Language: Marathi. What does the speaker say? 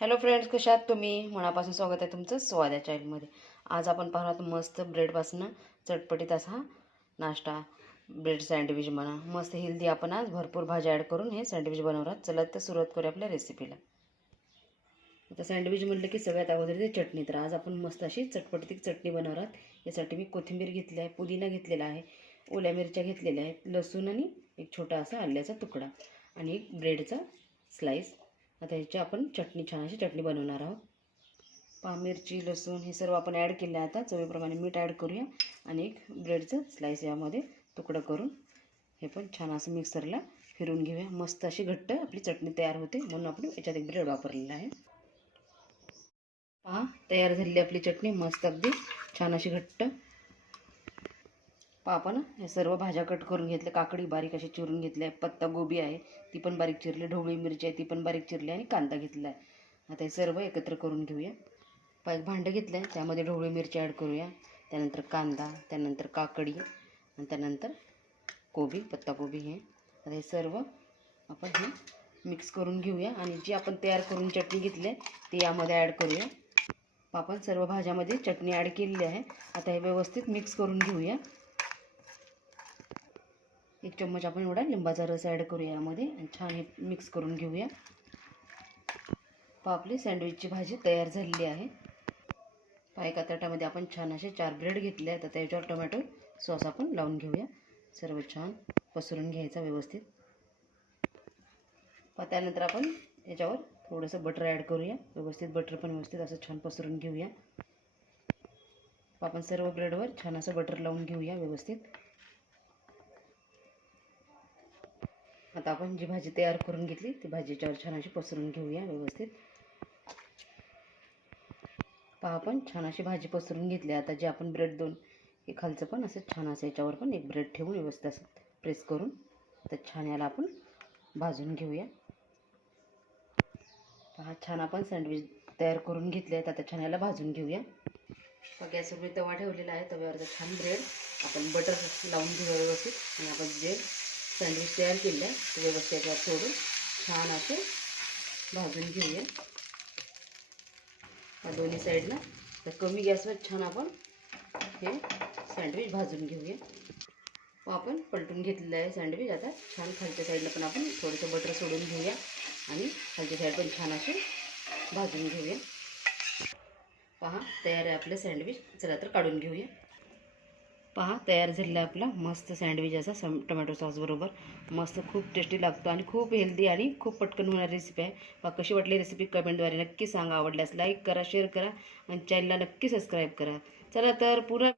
हॅलो फ्रेंड्स, कशा आहात तुम्ही? मनापासून स्वागत आहे तुमचं स्वाद या चॅनलमध्ये. आज आपण पाहत मस्त ब्रेडपासून चटपटीत असा नाश्ता, ब्रेड सँडविच म्हणा. मस्त हेल्दी आपण आज भरपूर भाज्या ॲड करून हे सँडविच बनवणार. चला तर सुरुवात करूया आपल्या रेसिपीला. आता सँडविच म्हटलं की सगळ्यात अगोदर ते चटणी. तर आज आपण मस्त अशी चटपटीत चटणी बनवणार. यासाठी मी कोथिंबीर घेतली आहे, पुदिना घेतलेला आहे, ओल्या मिरच्या घेतलेल्या आहेत, लसूण आणि एक छोटा असा आल्याचा तुकडा आणि एक ब्रेडचा स्लाइस. आता ह्याची आपण चटणी, छान अशी चटणी बनवणार आहोत. मिरची, लसूण हे सर्व आपण ॲड केलं आहे. आता चवीप्रमाणे मीठ ॲड करूया आणि एक ब्रेडचं स्लाइस यामध्ये तुकडं करून हे पण छान असं मिक्सरला फिरून घेऊया. मस्त अशी घट्ट आपली चटणी तयार होते, म्हणून आपण याच्यात एक ब्रेड वापरलेला आहे. तयार झालेली आपली चटणी मस्त अगदी छान अशी घट्ट. आपण हे सर्व भाज्या कट करून घेतल्या. काकडी बारीक अशी चिरून घेतली आहे, पत्ता गोबी आहे ती पण बारीक चिरली, ढोबळी मिरची आहे ती पण बारीक चिरली आणि कांदा घेतला आहे. आता हे सर्व एकत्र करून घेऊया. एक भांडं घेतलं आहे, त्यामध्ये ढोबळी मिरची ॲड करूया, त्यानंतर कांदा, त्यानंतर काकडी आणि त्यानंतर कोबी, पत्ताकोबी. आता हे सर्व आपण हे मिक्स करून घेऊया आणि जी आपण तयार करून चटणी घेतली आहे ती यामध्ये ॲड करूया. आपण सर्व भाज्यामध्ये चटणी ॲड केलेली आहे. आता हे व्यवस्थित मिक्स करून घेऊया. एक चम्मच आपण एवढा लिंबाचा रस ॲड करूया यामध्ये आणि छान हे मिक्स करून घेऊया. आपली सँडविचची भाजी तयार झालेली आहे. एका ताटामध्ये आपण छान असे 4 ब्रेड घेतले आहेत. आता याच्यावर टोमॅटो सॉस आपण लावून घेऊया. सर्व छान पसरून घ्यायचा व्यवस्थित. त्यानंतर आपण याच्यावर थोडंसं बटर ॲड करूया. व्यवस्थित बटर पण व्यवस्थित असं छान पसरून घेऊया. आपण सर्व ब्रेडवर छान असं बटर लावून घेऊया व्यवस्थित. आता आपण जी भाजी तयार करून घेतली ती भाजी याच्यावर छान अशी पसरून घेऊया व्यवस्थित. आपण छान अशी भाजी पसरून घेतली. आता जे आपण ब्रेड दोन हे खालचं पण असं छान असं याच्यावर पण एक ब्रेड ठेवून व्यवस्थित असं प्रेस करून तर छान याला आपण भाजून घेऊया. छान आपण सँडविच तयार करून घेतले आहेत. आता छान याला भाजून घेऊया. गॅसवर तवा ठेवलेला आहे. तव्यावर छान ब्रेड आपण बटर लावून घेऊया व्यवस्थित आणि आपण जे सँडविच तयार केलं आहे ते व्यवस्थित याच्यावर सोडून छान असे भाजून घेऊया दोन्ही साईडला. तर कमी गॅसवर छान आपण हे सँडविच भाजून घेऊया. आपण पलटून घेतलेलं आहे सँडविच. आता छान खालच्या साईडला पण आपण थोडंसं बटर सोडून घेऊया आणि खालची साईड पण छान असे भाजून घेऊया. तयार आहे आपलं सँडविच. चला तर काढून घेऊया. तयार झालेला आपला मस्त सँडविच असा टोमॅटो सॉस बरोबर. मस्त खूप टेस्टी लागतो आणि खूप हेल्दी आणि खूप पटकन होणारी रेसिपी आहे. कशी वाटली रेसिपी कमेंटद्वारे नक्की सांगा. आवडल्यास लाईक करा, शेअर करा आणि चॅनलला नक्की सबस्क्राईब करा. चला तर पुन्हा